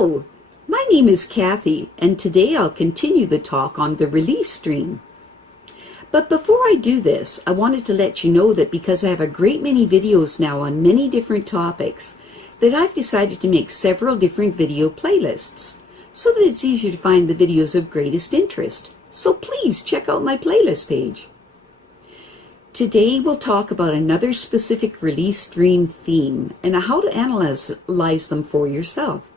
Hello, my name is Kathy, and today I'll continue the talk on the release dream. But before I do this, I wanted to let you know that because I have a great many videos now on many different topics, that I've decided to make several different video playlists, so that it's easier to find the videos of greatest interest. So please check out my playlist page. Today we'll talk about another specific release dream theme and how to analyze them for yourself.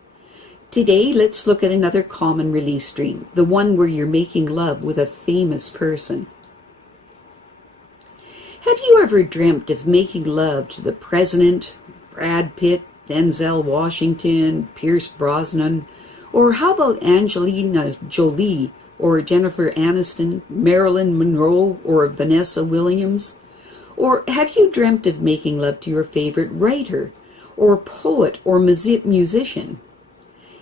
Today let's look at another common release dream, the one where you're making love with a famous person. Have you ever dreamt of making love to the President, Brad Pitt, Denzel Washington, Pierce Brosnan, or how about Angelina Jolie, or Jennifer Aniston, Marilyn Monroe, or Vanessa Williams? Or have you dreamt of making love to your favorite writer, or poet, or musician?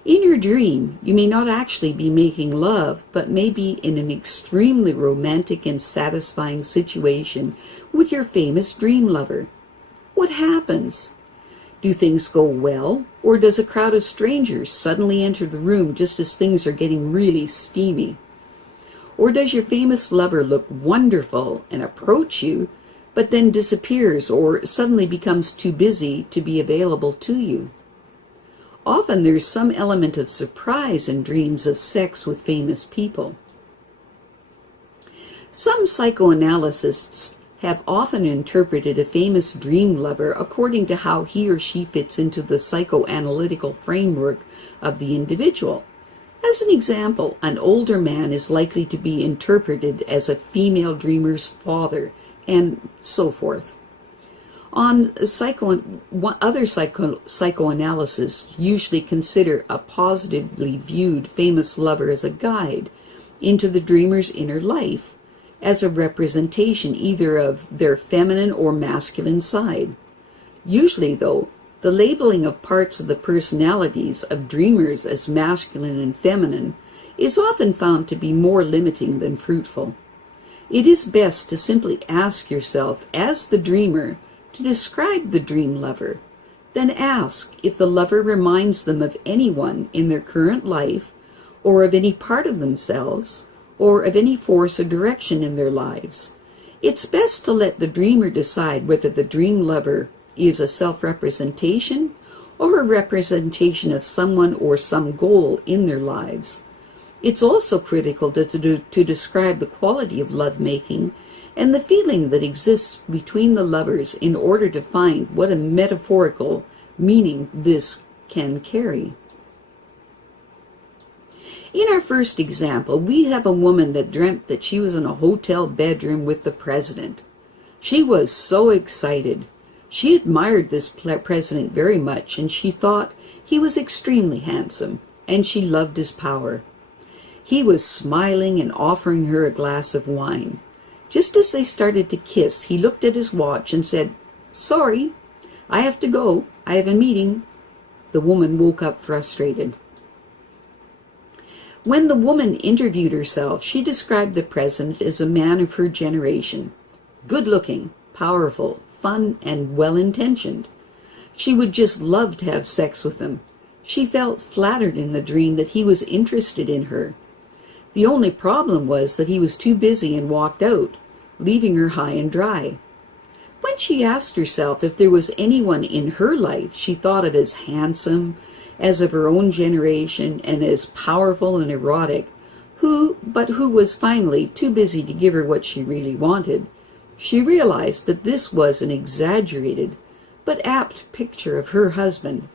In your dream, you may not actually be making love, but may be in an extremely romantic and satisfying situation with your famous dream lover. What happens? Do things go well, or does a crowd of strangers suddenly enter the room just as things are getting really steamy? Or does your famous lover look wonderful and approach you, but then disappears or suddenly becomes too busy to be available to you? Often there's some element of surprise in dreams of sex with famous people. Some psychoanalysts have often interpreted a famous dream lover according to how he or she fits into the psychoanalytical framework of the individual. As an example, an older man is likely to be interpreted as a female dreamer's father, and so forth. Other psychoanalysis usually consider a positively viewed famous lover as a guide into the dreamer's inner life, as a representation either of their feminine or masculine side. Usually, though, the labeling of parts of the personalities of dreamers as masculine and feminine is often found to be more limiting than fruitful. It is best to simply ask yourself, as the dreamer, to describe the dream lover. Then ask if the lover reminds them of anyone in their current life, or of any part of themselves, or of any force or direction in their lives. It's best to let the dreamer decide whether the dream lover is a self-representation or a representation of someone or some goal in their lives. It's also critical to describe the quality of lovemaking and the feeling that exists between the lovers in order to find what a metaphorical meaning this can carry. In our first example, we have a woman that dreamt that she was in a hotel bedroom with the president. She was so excited. She admired this president very much, and she thought he was extremely handsome, and she loved his power. He was smiling and offering her a glass of wine. Just as they started to kiss, he looked at his watch and said, "Sorry, I have to go. I have a meeting." The woman woke up frustrated. When the woman interviewed herself, she described the president as a man of her generation, good-looking, powerful, fun, and well-intentioned. She would just love to have sex with him. She felt flattered in the dream that he was interested in her. The only problem was that he was too busy and walked out, leaving her high and dry. When she asked herself if there was anyone in her life she thought of as handsome, as of her own generation, and as powerful and erotic, who was finally too busy to give her what she really wanted, she realized that this was an exaggerated but apt picture of her husband.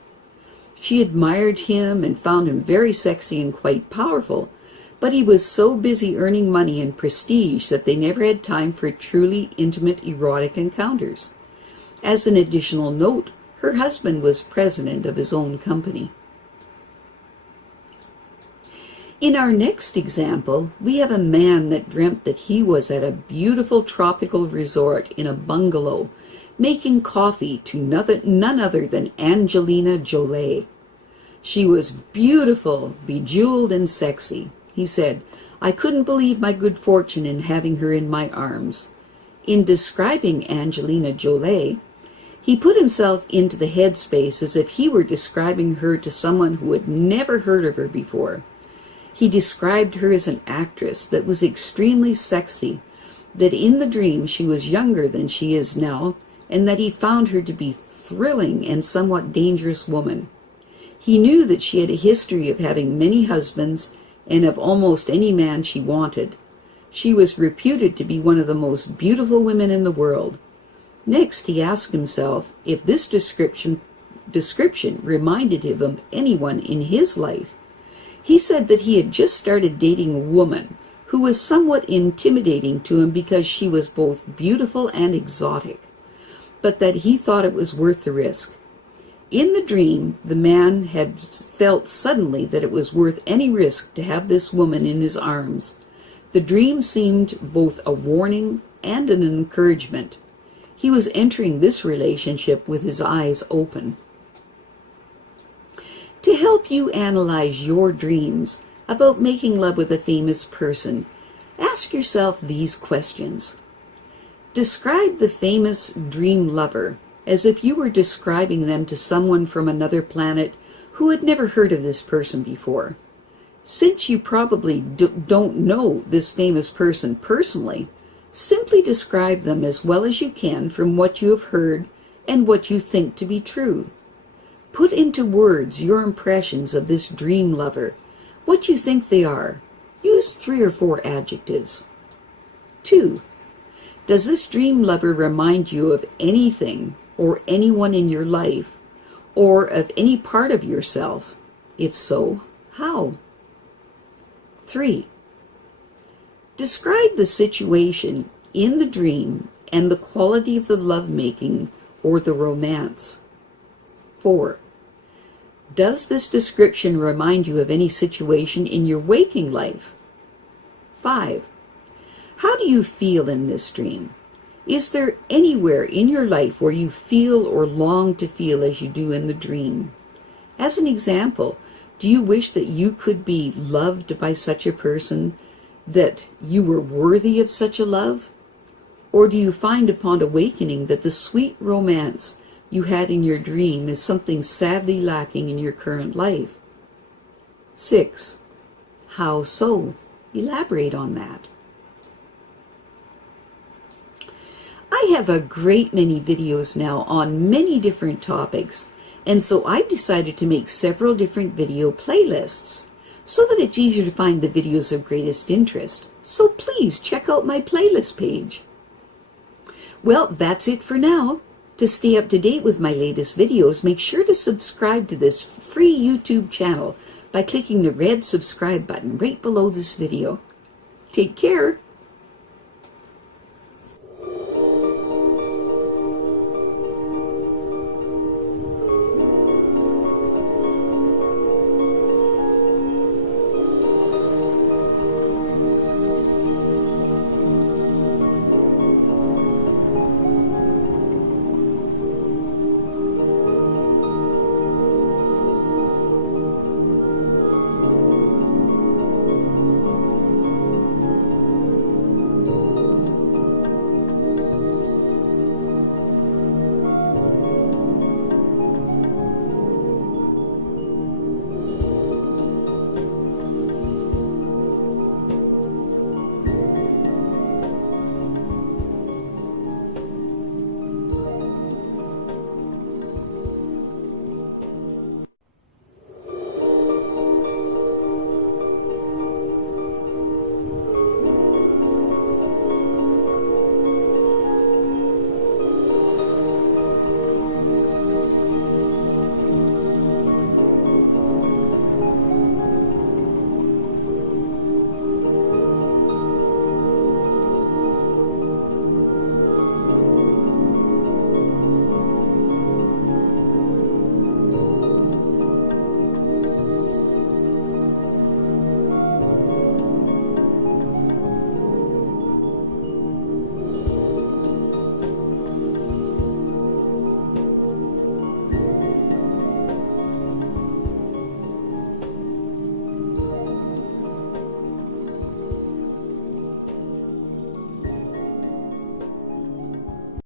She admired him and found him very sexy and quite powerful, but he was so busy earning money and prestige that they never had time for truly intimate erotic encounters. As an additional note, her husband was president of his own company. In our next example, we have a man that dreamt that he was at a beautiful tropical resort in a bungalow, making coffee to none other than Angelina Jolie. She was beautiful, bejeweled, and sexy. He said, "I couldn't believe my good fortune in having her in my arms." In describing Angelina Jolie, He put himself into the headspace as if he were describing her to someone who had never heard of her before. He described her as an actress that was extremely sexy, that in the dream she was younger than she is now, and that he found her to be thrilling and somewhat dangerous woman. He knew that she had a history of having many husbands and of almost any man she wanted. She was reputed to be one of the most beautiful women in the world. Next, he asked himself if this description reminded him of anyone in his life. He said that he had just started dating a woman who was somewhat intimidating to him because she was both beautiful and exotic, but that he thought it was worth the risk. In the dream, the man had felt suddenly that it was worth any risk to have this woman in his arms. The dream seemed both a warning and an encouragement. He was entering this relationship with his eyes open. To help you analyze your dreams about making love with a famous person, ask yourself these questions. Describe the famous dream lover as if you were describing them to someone from another planet who had never heard of this person before. Since you probably don't know this famous person personally, simply describe them as well as you can from what you have heard and what you think to be true. Put into words your impressions of this dream lover, what you think they are. Use 3 or 4 adjectives. 2. Does this dream lover remind you of anything or anyone in your life, or of any part of yourself? If so, how? 3. Describe the situation in the dream and the quality of the lovemaking or the romance. 4. Does this description remind you of any situation in your waking life? 5. How do you feel in this dream? Is there anywhere in your life where you feel or long to feel as you do in the dream? As an example, do you wish that you could be loved by such a person, that you were worthy of such a love? Or do you find upon awakening that the sweet romance you had in your dream is something sadly lacking in your current life? 6. How so? Elaborate on that. I have a great many videos now on many different topics, and so I've decided to make several different video playlists so that it's easier to find the videos of greatest interest. So please check out my playlist page. Well, that's it for now. To stay up to date with my latest videos, make sure to subscribe to this free YouTube channel by clicking the red subscribe button right below this video. Take care.